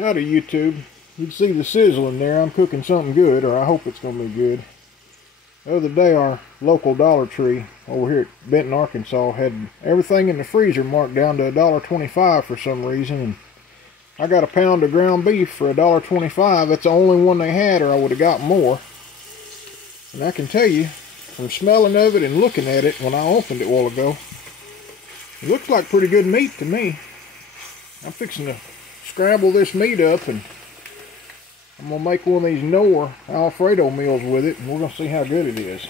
Howdy YouTube. You can see the sizzling there. I'm cooking something good, or I hope it's going to be good. The other day our local Dollar Tree over here at Benton, Arkansas had everything in the freezer marked down to $1.25 for some reason. And I got a pound of ground beef for $1.25. That's the only one they had, or I would have got more. And I can tell you, from smelling of it and looking at it when I opened it a while ago, it looks like pretty good meat to me. I'm fixing to scramble this meat up, and I'm going to make one of these Knorr Alfredo meals with it, and we're going to see how good it is.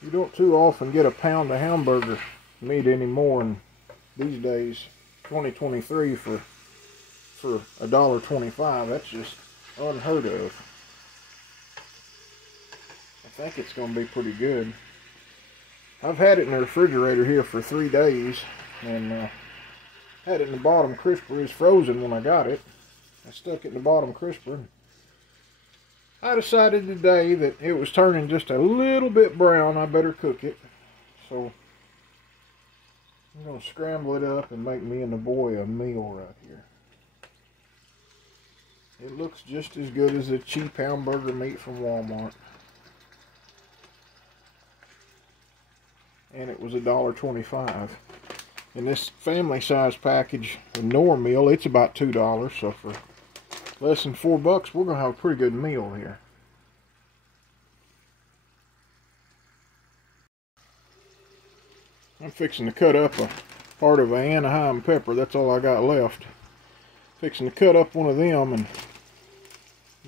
You don't too often get a pound of hamburger meat anymore in these days, 2023, for $1.25. That's just unheard of. I think it's going to be pretty good. I've had it in the refrigerator here for 3 days, and had it in the bottom crisper. It was frozen when I got it. I stuck it in the bottom crisper. I decided today that it was turning just a little bit brown. I better cook it. So I'm going to scramble it up and make me and the boy a meal right here. It looks just as good as the cheap hamburger meat from Walmart. And it was $1.25. In this family size package, the Knorr meal, it's about $2. So for less than $4, we're going to have a pretty good meal here. I'm fixing to cut up a part of an Anaheim pepper. That's all I got left. Fixing to cut up one of them, and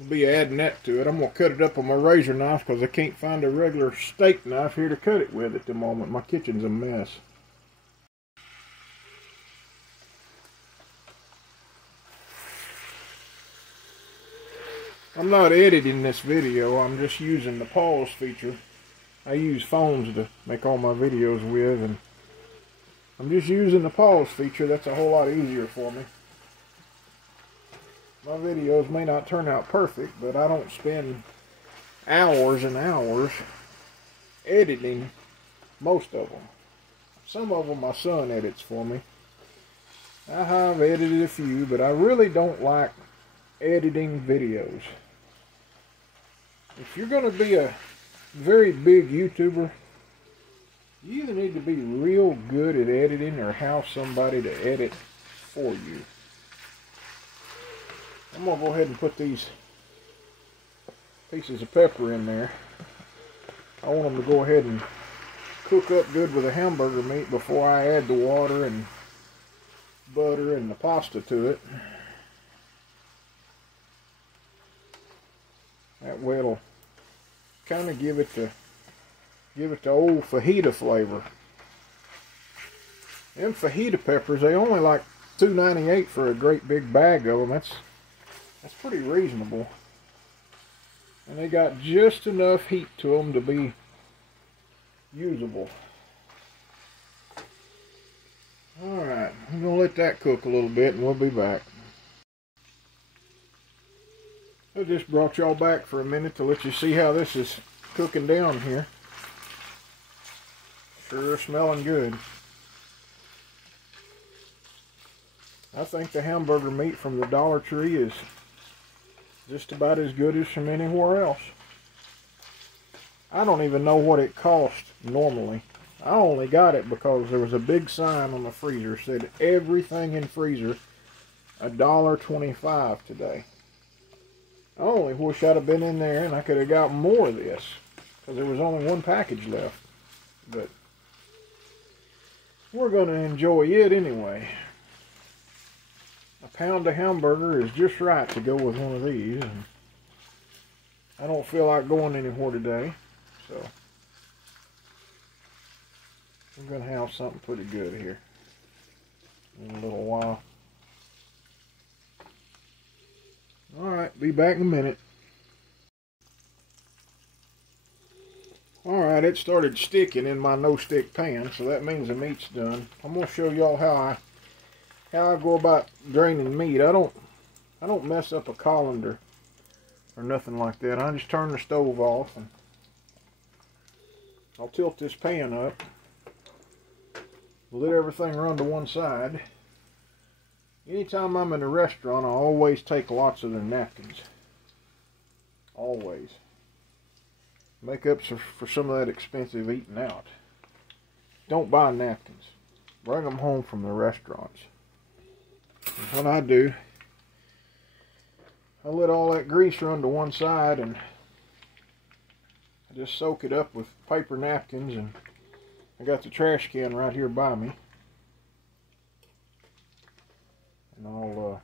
I'll be adding that to it. I'm going to cut it up with my razor knife because I can't find a regular steak knife here to cut it with at the moment. My kitchen's a mess. I'm not editing this video, I'm just using the pause feature. I use phones to make all my videos with, and I'm just using the pause feature. That's a whole lot easier for me. My videos may not turn out perfect, but I don't spend hours and hours editing most of them. Some of them my son edits for me. I have edited a few, but I really don't like editing videos. If you're going to be a very big YouTuber, you either need to be real good at editing or have somebody to edit for you. I'm going to go ahead and put these pieces of pepper in there. I want them to go ahead and cook up good with the hamburger meat before I add the water and butter and the pasta to it. That way it'll kind of give it the old fajita flavor. Them fajita peppers, they only like $2.98 for a great big bag of them. That's pretty reasonable. And they got just enough heat to them to be usable. Alright, I'm going to let that cook a little bit and we'll be back. I just brought y'all back for a minute to let you see how this is cooking down here. Sure smelling good. I think the hamburger meat from the Dollar Tree is just about as good as from anywhere else. I don't even know what it cost normally. I only got it because there was a big sign on the freezer that said everything in freezer $1.25 today. I only wish I'd have been in there and I could have got more of this, because there was only one package left. But we're going to enjoy it anyway. A pound of hamburger is just right to go with one of these. And I don't feel like going anywhere today, so I'm going to have something pretty good here in a little while. Alright, be back in a minute. Alright, it started sticking in my no-stick pan, so that means the meat's done. I'm going to show y'all how I go about draining meat. I don't mess up a colander or nothing like that. I just turn the stove off and I'll tilt this pan up, let everything run to one side. Anytime I'm in a restaurant, I always take lots of their napkins. Always. Make up for some of that expensive eating out. Don't buy napkins. Bring them home from the restaurants. And what I do, I let all that grease run to one side and I just soak it up with paper napkins, and I got the trash can right here by me. And I'll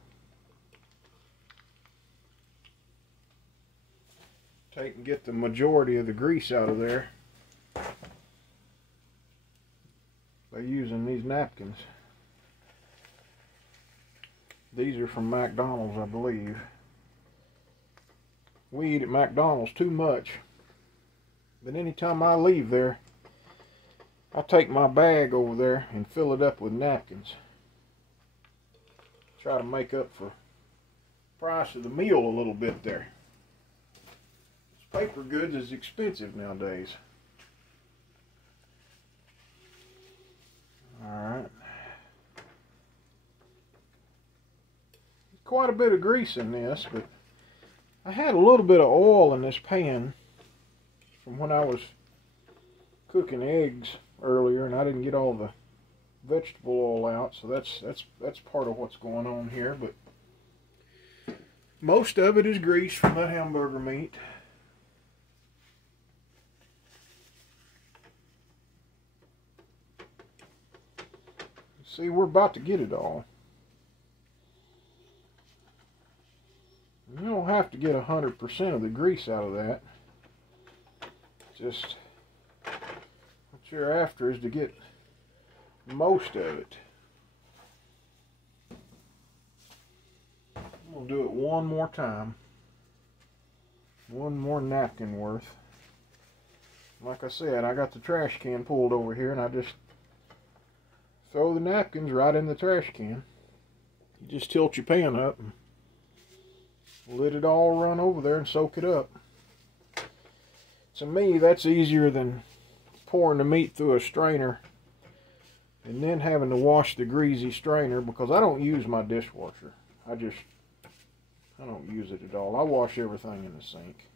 take and get the majority of the grease out of there by using these napkins. These are from McDonald's, I believe. We eat at McDonald's too much. But anytime I leave there, I take my bag over there and fill it up with napkins. Try to make up for the price of the meal a little bit there. Paper goods is expensive nowadays. Alright. Quite a bit of grease in this, but I had a little bit of oil in this pan from when I was cooking eggs earlier, and I didn't get all the vegetable oil out, so that's part of what's going on here. But most of it is grease from that hamburger meat. See, we're about to get it all. You don't have to get 100% of the grease out of that. Just what you're after is to get most of it. We'll do it one more time. One more napkin worth. Like I said, I got the trash can pulled over here, and I just throw the napkins right in the trash can. You just tilt your pan up and let it all run over there and soak it up. To me, that's easier than pouring the meat through a strainer and then having to wash the greasy strainer, because I don't use my dishwasher. I don't use it at all. I wash everything in the sink.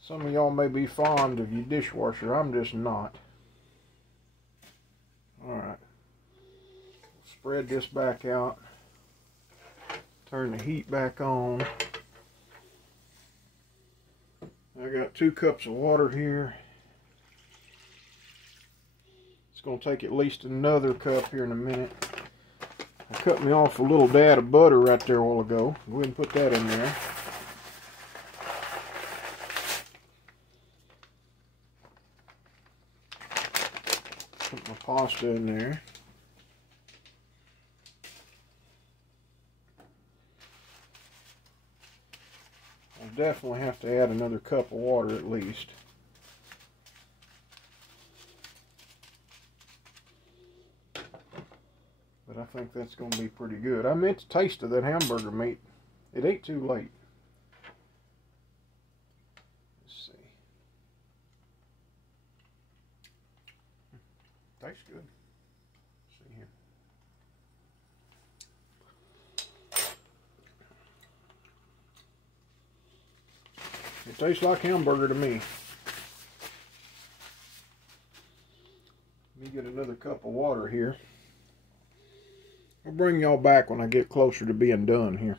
Some of y'all may be fond of your dishwasher. I'm just not. Alright. Spread this back out. Turn the heat back on. I got 2 cups of water here. It's going to take at least another cup here in a minute. I cut me off a little dab of butter right there a while ago. Go ahead and put that in there. Put my pasta in there. I'll definitely have to add another cup of water at least. But I think that's going to be pretty good. I meant to taste of that hamburger meat. It ain't too late. Let's see. Tastes good. Let's see here. It tastes like hamburger to me. Let me get another cup of water here. I'll bring y'all back when I get closer to being done here.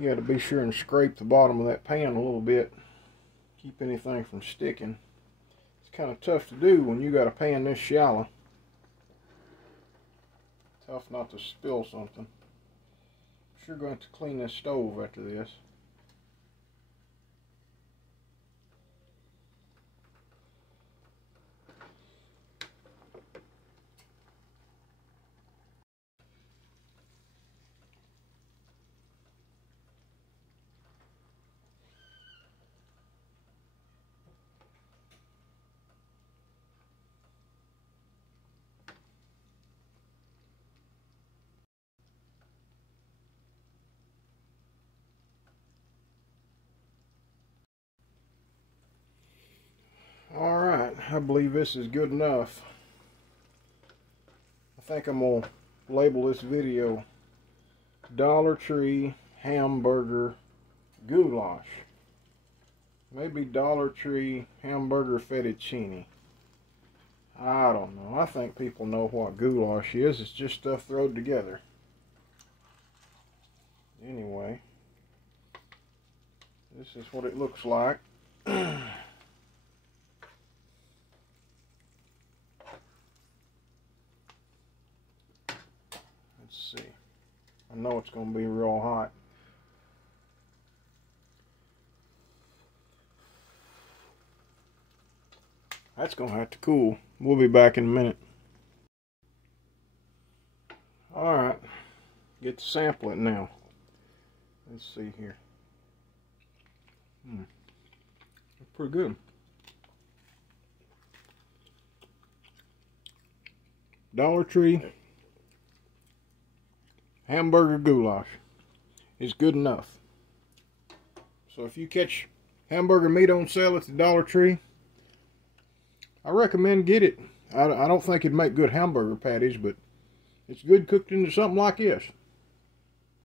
You got to be sure and scrape the bottom of that pan a little bit. Keep anything from sticking. It's kind of tough to do when you got a pan this shallow. Tough not to spill something. I'm sure going to clean this stove after this. Alright, I believe this is good enough. I think I'm going to label this video Dollar Tree Hamburger Goulash. Maybe Dollar Tree Hamburger Fettuccine. I don't know. I think people know what goulash is. It's just stuff thrown together. Anyway, this is what it looks like. Let's see. I know it's going to be real hot. That's going to have to cool. We'll be back in a minute. Alright. Get to sample it now. Let's see here. Pretty good. Dollar Tree Hamburger Goulash is good enough. So if you catch hamburger meat on sale at the Dollar Tree, I recommend get it. I don't think it'd make good hamburger patties, but it's good cooked into something like this.